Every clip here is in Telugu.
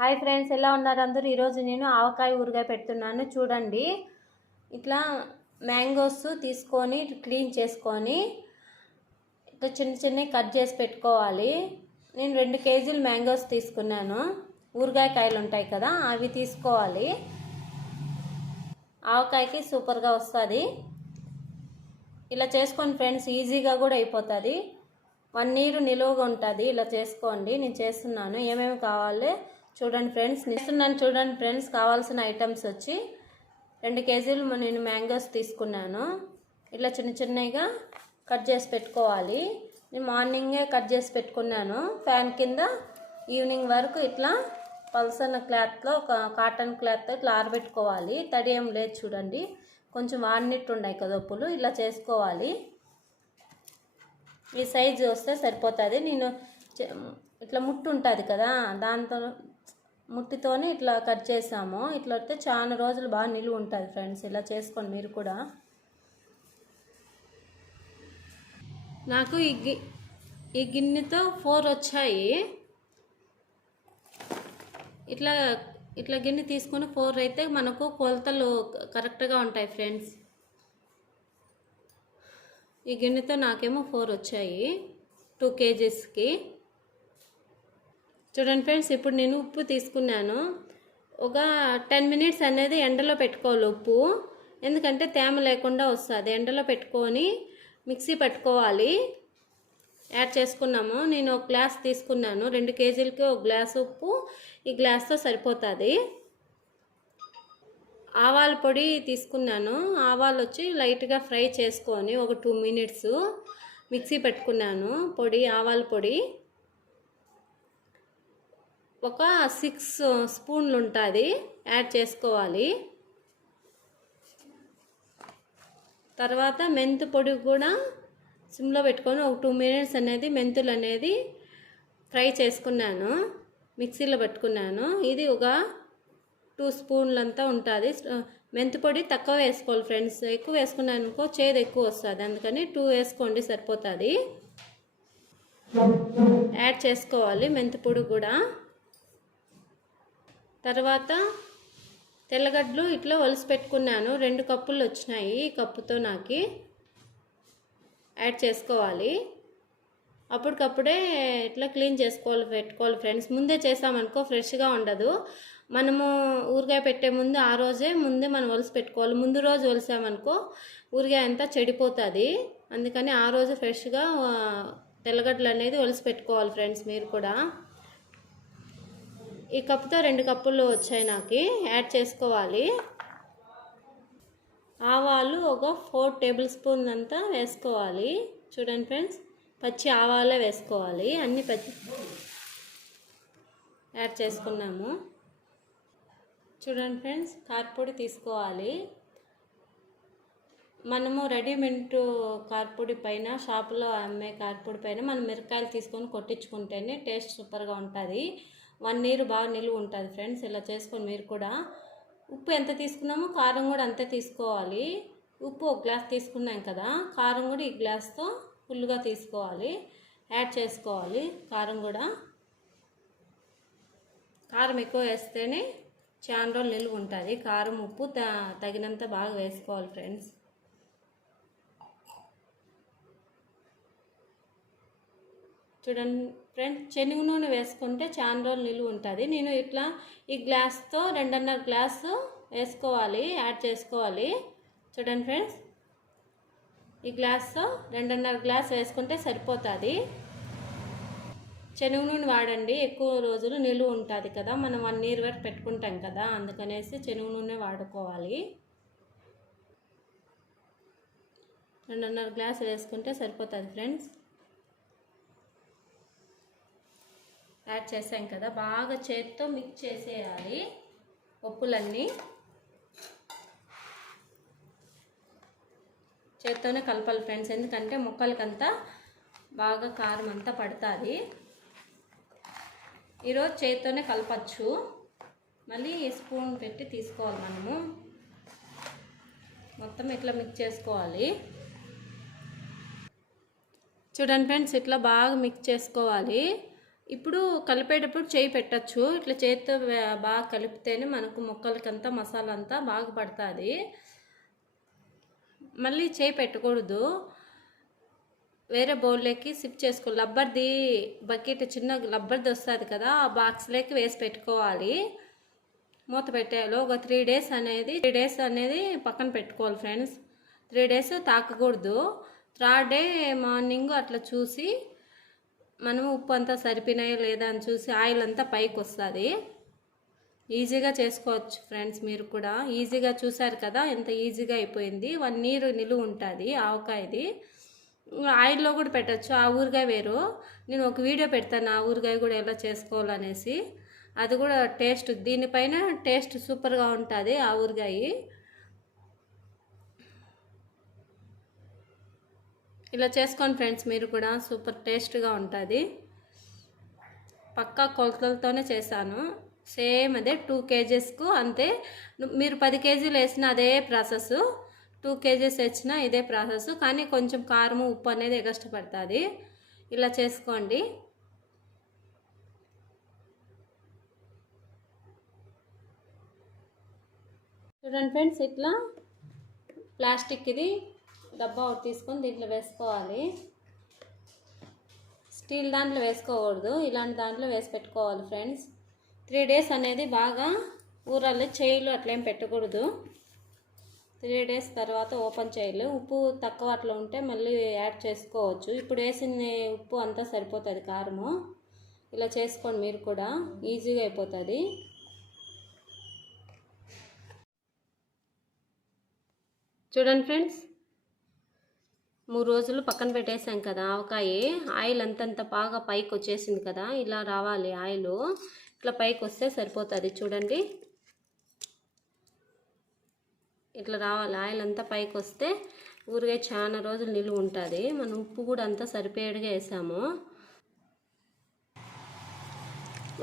హాయ్ ఫ్రెండ్స్, ఎలా ఉన్నారు అందరూ? ఈరోజు నేను ఆవకాయ ఊరగాయ పెడుతున్నాను. చూడండి, ఇట్లా మ్యాంగోస్ తీసుకొని క్లీన్ చేసుకొని ఇట్లా చిన్న చిన్నవి కట్ చేసి పెట్టుకోవాలి. నేను 2 కేజీలు మ్యాంగోస్ తీసుకున్నాను. ఊరగాయ కాయలు ఉంటాయి కదా, అవి తీసుకోవాలి. ఆవకాయకి సూపర్గా వస్తుంది. ఇలా చేసుకోండి ఫ్రెండ్స్, ఈజీగా కూడా అయిపోతుంది. 1 year నిలువగా ఉంటుంది. ఇలా చేసుకోండి. నేను చేస్తున్నాను. ఏమేమి కావాలి చూడండి ఫ్రెండ్స్. చూడండి ఫ్రెండ్స్, కావాల్సిన ఐటమ్స్ వచ్చి 2 కేజీలు నేను మ్యాంగోస్ తీసుకున్నాను. ఇట్లా చిన్న చిన్నగా కట్ చేసి పెట్టుకోవాలి. నేను మార్నింగే కట్ చేసి పెట్టుకున్నాను. ఫ్యాన్ కింద ఈవినింగ్ వరకు ఇట్లా పల్సన క్లాత్లో, ఒక కాటన్ క్లాత్తో ఇట్లా ఆరబెట్టుకోవాలి. తడి ఏం లేదు చూడండి, కొంచెం వాడినట్టు ఉన్నాయి కదొప్పులు. ఇలా చేసుకోవాలి. ఈ సైజు వస్తే సరిపోతుంది. నేను ఇట్లా ముట్టు ఉంటుంది కదా, దాంతో ముట్టితోనే ఇట్లా కట్ చేసాము. ఇట్లా వస్తే చాలా రోజులు బాగా నిలువ ఉంటుంది ఫ్రెండ్స్. ఇలా చేసుకోండి మీరు కూడా. నాకు ఈ గిన్నెతో 4 వచ్చాయి. ఇట్లా గిన్నె తీసుకొని 4 అయితే మనకు కొలతలు కరెక్ట్గా ఉంటాయి ఫ్రెండ్స్. ఈ గిన్నెతో నాకేమో 4 వచ్చాయి 2 కేజీస్కి. చూడండి ఫ్రెండ్స్, ఇప్పుడు నేను ఉప్పు తీసుకున్నాను. ఒక 10 minutes అనేది ఎండలో పెట్టుకోవాలి ఉప్పు, ఎందుకంటే తేమ లేకుండా వస్తుంది. ఎండలో పెట్టుకొని మిక్సీ పట్టుకోవాలి. యాడ్ చేసుకున్నాము. నేను 1 గ్లాస్ తీసుకున్నాను. 2 కేజీలకి 1 గ్లాస్ ఉప్పు ఈ గ్లాస్తో సరిపోతుంది. ఆవాల పొడి తీసుకున్నాను. ఆవాలు వచ్చి లైట్గా ఫ్రై చేసుకొని ఒక 2 minutes మిక్సీ పెట్టుకున్నాను. పొడి, ఆవాల పొడి ఒక 6 స్పూన్లు ఉంటుంది, యాడ్ చేసుకోవాలి. తర్వాత మెంతు పొడి కూడా సిమ్లో పెట్టుకొని ఒక 2 minutes అనేది మెంతులు అనేది ఫ్రై చేసుకున్నాను. మిక్సీలో పెట్టుకున్నాను. ఇది ఒక 2 స్పూన్లంతా ఉంటుంది. మెంతు పొడి తక్కువ వేసుకోవాలి ఫ్రెండ్స్. ఎక్కువ వేసుకున్నాను అనుకో చేదు ఎక్కువ వస్తుంది, అందుకని 2 వేసుకోండి సరిపోతుంది. యాడ్ చేసుకోవాలి మెంతు పొడి కూడా. తర్వాత తెల్లగడ్డలు ఇట్లా ఒలిసి పెట్టుకున్నాను. 2 కప్పులు వచ్చినాయి ఈ కప్పుతో నాకు. యాడ్ చేసుకోవాలి. అప్పటికప్పుడే ఇట్లా క్లీన్ పెట్టుకోవాలి ఫ్రెండ్స్. ముందే చేసామనుకో ఫ్రెష్గా ఉండదు. మనము ఊరగాయ పెట్టే ముందు ఆ రోజే మనం ఒలిసి పెట్టుకోవాలి. ముందు రోజు ఒలిసామనుకో ఊరగాయ అంతా చెడిపోతుంది. అందుకని ఆ రోజు ఫ్రెష్గా తెల్లగడ్డలు అనేది ఒలిసి పెట్టుకోవాలి ఫ్రెండ్స్ మీరు కూడా. ఈ కప్పుతో 2 కప్పులు వచ్చాయి నాకు. యాడ్ చేసుకోవాలి. ఆవాలు ఒక 4 tablespoons అంతా వేసుకోవాలి. చూడండి ఫ్రెండ్స్, పచ్చి ఆవాలే వేసుకోవాలి. అన్ని పచ్చి యాడ్ చేసుకున్నాము. చూడండి ఫ్రెండ్స్, కారపొడి తీసుకోవాలి. మనము రెడీమేడ్ కారపొడి పైన, షాపులో అమ్మే కారపొడి పైన మనం మిరపకాయలు తీసుకొని కొట్టించుకుంటేనే టేస్ట్ సూపర్గా ఉంటుంది. 1 year బాగా నిలువ ఉంటుంది ఫ్రెండ్స్. ఇలా చేసుకొని మీరు కూడా. ఉప్పు ఎంత తీసుకున్నామో కారం కూడా అంతే తీసుకోవాలి. ఉప్పు 1 గ్లాస్ తీసుకున్నాం కదా, కారం కూడా ఈ గ్లాస్తో ఫుల్గా తీసుకోవాలి. యాడ్ చేసుకోవాలి కారం కూడా. కారం ఎక్కువ వేస్తేనే చాలా రోజులు నిలువ ఉంటుంది. కారం ఉప్పు తగినంత బాగా వేసుకోవాలి ఫ్రెండ్స్. చూడండి ఫ్రెండ్స్, శనగ నూనె వేసుకుంటే చాలా రోజులు నిలువ ఉంటుంది. నేను ఇట్లా ఈ గ్లాస్తో 2.5 గ్లాసు వేసుకోవాలి, యాడ్ చేసుకోవాలి. చూడండి ఫ్రెండ్స్, ఈ గ్లాస్తో 2.5 గ్లాస్ వేసుకుంటే సరిపోతుంది. శనగ నూనె వాడండి, ఎక్కువ రోజులు నిలువ ఉంటుంది కదా. మనం 1 year వరకు పెట్టుకుంటాం కదా, అందుకనేసి శనగ నూనె వాడుకోవాలి. 2.5 గ్లాస్ వేసుకుంటే సరిపోతుంది ఫ్రెండ్స్. యాడ్ చేసాం కదా, బాగా చేతితో మిక్స్ చేసేయాలి పప్పులన్నీ. చేత్తోనే కలపాలి ఫ్రెండ్స్, ఎందుకంటే ముక్కలకంతా బాగా కారం అంతా పడుతుంది. ఈరోజు చేత్తోనే కలపచ్చు, మళ్ళీ స్పూన్ పెట్టి తీసుకోవాలి. మనము మొత్తం ఇట్లా మిక్స్ చేసుకోవాలి. చూడండి ఫ్రెండ్స్, ఇట్లా బాగా మిక్స్ చేసుకోవాలి. ఇప్పుడు కలిపేటప్పుడు చేయి పెట్టచ్చు. ఇట్లా చేతితో బాగా కలిపితేనే మనకు ముక్కలకంతా మసాలా అంతా బాగా పడుతుంది. మళ్ళీ చేయి పెట్టకూడదు. వేరే బౌల్లోకి సిప్ చేసుకోవాలి. లబ్బర్ది బకెట్ చిన్న లబ్బర్ది వస్తుంది కదా, ఆ బాక్స్లోకి వేసి పెట్టుకోవాలి. మూత పెట్టేయాలి. ఒక 3 డేస్ అనేది పక్కన పెట్టుకోవాలి ఫ్రెండ్స్. 3 డేస్ తాకకూడదు. 3rd డే మార్నింగ్ అట్లా చూసి మనం ఉప్పు అంతా సరిపోయినాయో లేదా అని చూసి ఆయిల్ అంతా పైకి వస్తుంది. ఈజీగా చేసుకోవచ్చు ఫ్రెండ్స్. మీరు కూడా ఈజీగా చూసారు కదా, ఎంత ఈజీగా అయిపోయింది. 1 year నిలువ ఉంటుంది ఆవకాయది. ఆయిల్లో కూడా పెట్టచ్చు. ఆ ఊరగాయ వేరు, నేను ఒక వీడియో పెడతాను ఆ ఊరగాయ కూడా ఎలా చేసుకోవాలనేసి. అది కూడా టేస్ట్, దీనిపైన టేస్ట్ సూపర్గా ఉంటుంది ఆ ఊరగాయ. ఇలా చేసుకోండి ఫ్రెండ్స్, మీరు కూడా సూపర్ టేస్ట్గా ఉంటుంది. పక్కా కొలతలతోనే చేశాను. సేమ్ అదే 2 kgsకు అంతే. మీరు 10 kgలు వేసిన అదే ప్రాసెస్, 2 kgs వచ్చినా ఇదే ప్రాసెస్. కానీ కొంచెం కారం ఉప్పు అనేది ఎగస్ట్రా పడుతుంది. ఇలా చేసుకోండి. చూడండి ఫ్రెండ్స్, ఇట్లా ప్లాస్టిక్ ఇది డబ్బా ఒకటి తీసుకొని దీంట్లో వేసుకోవాలి. స్టీల్ దాంట్లో వేసుకోకూడదు, ఇలాంటి దాంట్లో వేసి పెట్టుకోవాలి ఫ్రెండ్స్. 3 days అనేది బాగా ఊరాలి. చేయిలు అట్లేం పెట్టకూడదు. 3 days తర్వాత ఓపెన్ చేయాలి. ఉప్పు తక్కువ అట్లా ఉంటే మళ్ళీ యాడ్ చేసుకోవచ్చు. ఇప్పుడు వేసిన ఉప్పు అంతా సరిపోతుంది కారము. ఇలా చేసుకోండి మీరు కూడా, ఈజీగా అయిపోతుంది. చూడండి ఫ్రెండ్స్, 3 రోజులు పక్కన పెట్టేసాం కదా ఆవకాయ. ఆయిల్ అంతంత బాగా పైకి వచ్చేసింది కదా, ఇలా రావాలి ఆయిల్. ఇట్లా పైకి వస్తే సరిపోతుంది. చూడండి, ఇట్లా రావాలి ఆయిల్ అంతా పైకి వస్తే ఊరిగా చాలా రోజులు నిలువ ఉంటుంది. మనం ఉప్పు కూడా అంతా సరిపోయేట్టుగా వేసాము.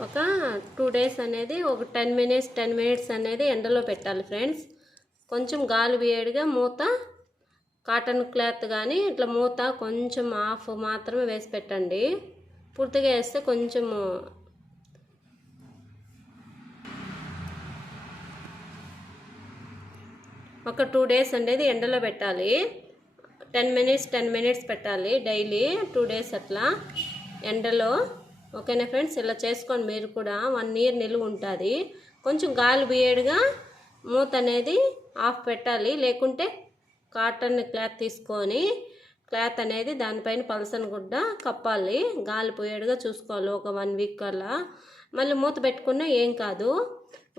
ఒక 2 days అనేది ఒక 10 minutes అనేది ఎండలో పెట్టాలి ఫ్రెండ్స్. కొంచెం గాలి వేడిగా మూత, కాటన్ క్లాత్ కానీ ఇట్లా మూత కొంచెం ఆఫ్ మాత్రమే వేసి పెట్టండి. పూర్తిగా వేస్తే కొంచెము ఒక 2 days అనేది ఎండలో పెట్టాలి. 10 minutes పెట్టాలి డైలీ, 2 days అట్లా ఎండలో. ఓకేనా ఫ్రెండ్స్, ఇలా చేసుకోండి మీరు కూడా. 1 year నిలువ ఉంటుంది. కొంచెం గాలి వేడిగా మూత అనేది ఆఫ్ పెట్టాలి. లేకుంటే కాటన్ క్లాత్ తీసుకొని క్లాత్ అనేది దానిపైన పలసన గుడ్డ కప్పాలి. గాలి పోయేడుగా చూసుకోవాలి. ఒక 1 week అలా మళ్ళీ మూత పెట్టుకున్నా ఏం కాదు.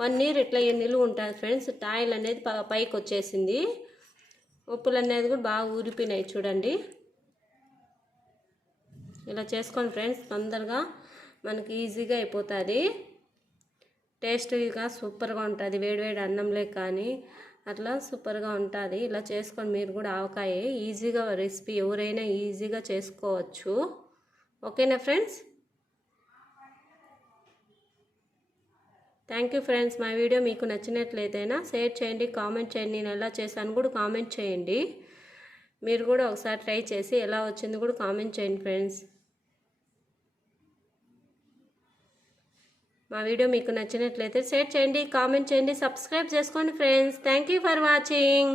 1 year ఇట్లా నిలువ ఉంటుంది ఫ్రెండ్స్. ఆయిల్ అనేది పైకి వచ్చేసింది. ఉప్పులు అనేది కూడా బాగా ఊరిపోయినాయి చూడండి. ఇలా చేసుకోండి ఫ్రెండ్స్, తొందరగా మనకి ఈజీగా అయిపోతుంది. టేస్టీగా సూపర్గా ఉంటుంది. వేడివేడి అన్నంలే కానీ అట్లా సూపర్గా ఉంటుంది. ఇలా చేసుకోండి మీరు కూడా ఆవకాయ. ఈజీగా రెసిపీ ఎవరైనా ఈజీగా చేసుకోవచ్చు. ఓకేనా ఫ్రెండ్స్, థ్యాంక్ యూ ఫ్రెండ్స్. మా వీడియో మీకు నచ్చినట్లయితేనా షేర్ చేయండి, కామెంట్ చేయండి. నేను ఎలా చేశాను కూడా కామెంట్ చేయండి. మీరు కూడా ఒకసారి ట్రై చేసి ఎలా వచ్చింది కూడా కామెంట్ చేయండి ఫ్రెండ్స్. మా వీడియో మీకు నచ్చినట్లయితే షేర్ చేయండి, కామెంట్ చేయండి, సబ్స్క్రైబ్ చేసుకోండి friends. Thank you for watching.